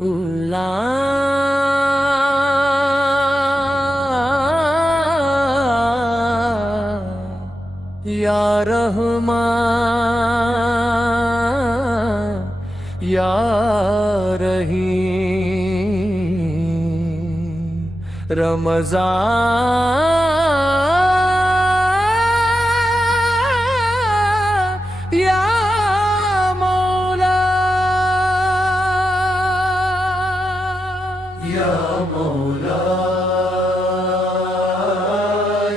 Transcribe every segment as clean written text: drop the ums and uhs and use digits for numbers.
उल्ला या रहमान या रहीम रमज़ान या मौला या मौला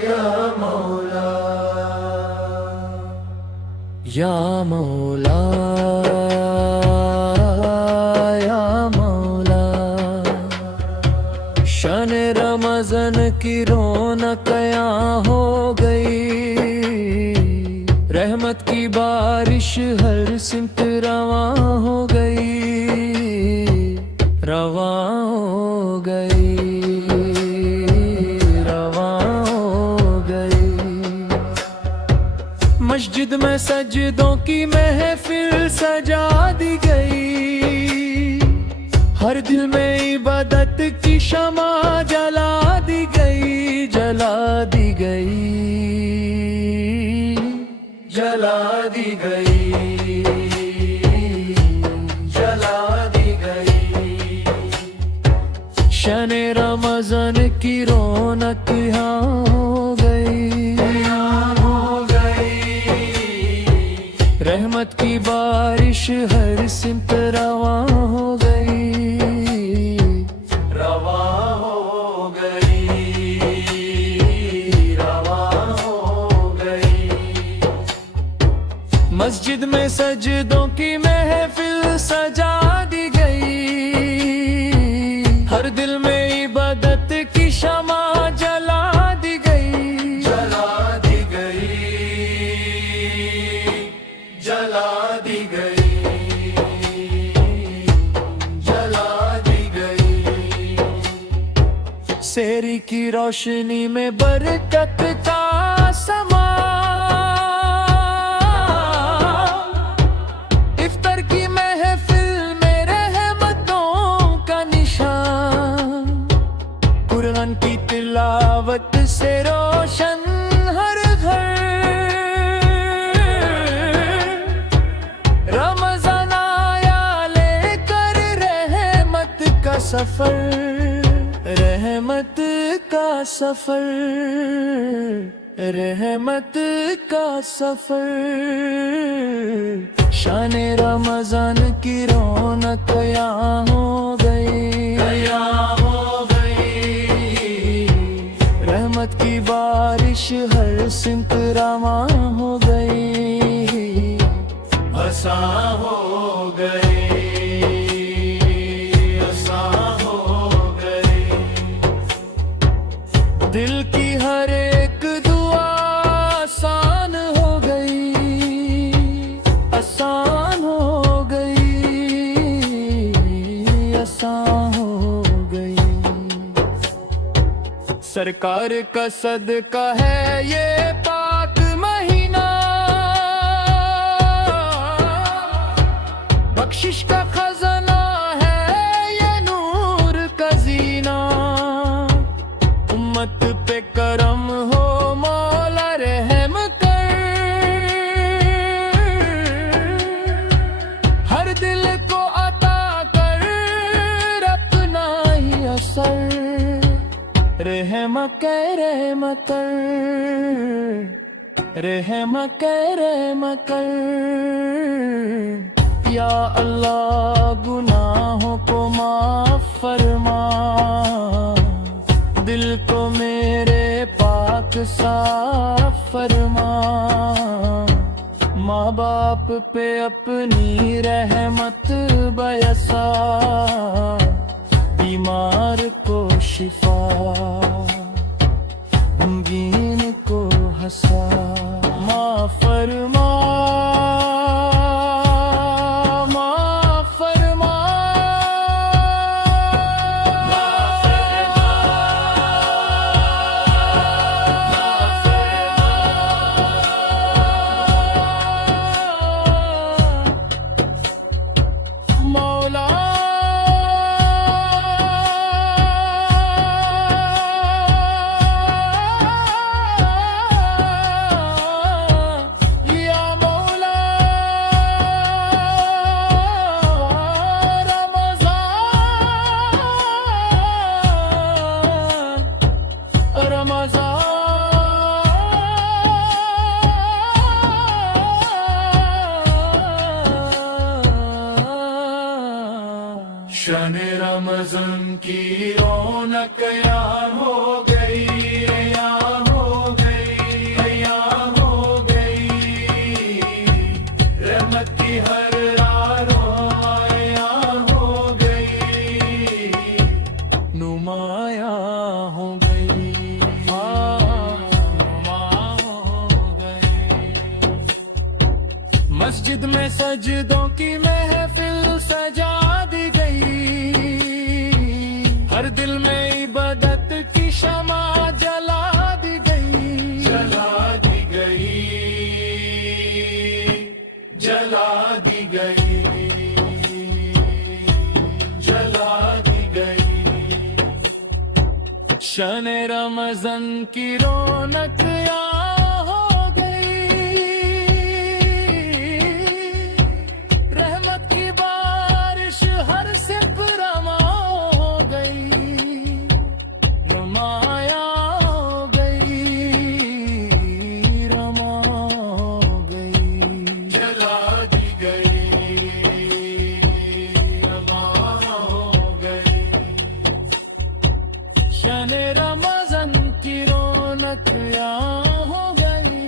या मौला या मौला या मौला शन रमज़ान की रौनक यहाँ हो गई, रहमत की बारिश हर सिमत रवां हो गई, रवां हो गई, रवां हो गई। मस्जिद में सजदों की महफिल सजा दी गई, हर दिल में इबादत की शमा जला दी गई, जला दी गई, जला दी गई, जला दी गई। शने रमज़ान की रौनक यहाँ हो गई, हो गई, रहमत की बारिश हर सिमत रवां हो गई, रवां हो गई, रवां हो गई। मस्जिद में सजदों की महफिल सजा दी गई, हर दिल में इबादत की शमा जला दी गई, जला दी गई, जला दी गई, जला दी गई। सेरी की रोशनी में बरकत का समा, इफ्तार की महफिल में रहमतों का निशान, कुरान की तिलावत से रोशन हर घर, रमज़ान आया लेकर रहमत का सफर, रहमत का सफर, रहमत का सफर। शान रमज़ान की रौनक यहाँ हो गई, यहाँ हो गई, रहमत की बारिश हर सिमत रवां हो गई, आसान हो गई, आसान हो गई। दिल की हर एक दुआ आसान हो गई, आसान हो गई, आसान हो गई। सरकार का सदका है ये पाक महीना, बख्शिश का खजाना है ये नूर का जीना, उम्मत पे करम हो मौला रहम कर, हर दिल को अता कर अपना ही असर, रहम कर, रहम कर, रहम कर, रहम कर। या अल्लाह गुनाहों को माफ फरमा, दिल को मेरे पाक साफ फरमा, माँ बाप पे अपनी रहमत बयसा, बीमार को शिफा, गमगीन को हंसा, माफ फरमा, माफ फरमा, शने रमज़ान की रौनक यहाँ हो गई, यहाँ हो गई, यहाँ हो गई। रहमत की हर राह यहाँ हो गई, नुमायां हो गई, नुमायां हो गई। मस्जिद में सजदों की महफिल सजा दी गई, हर दिल में इबादत की शमा जला दी गई, जला दी गई, जला दी गई, जला दी गई। शने रमज़ान की रौनक यहाँ हो गई, रहमत की बारिश हर सिप रमा हो गई, रमाया हो गई, रमा हो गई, जला दी गई, रमा हो गई। शने रमज़ान की रौनक यहाँ हो गई,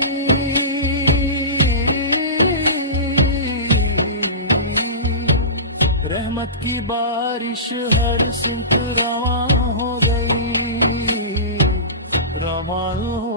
रहमत की बारिश हर सिमत रवां हो गई, रवां हो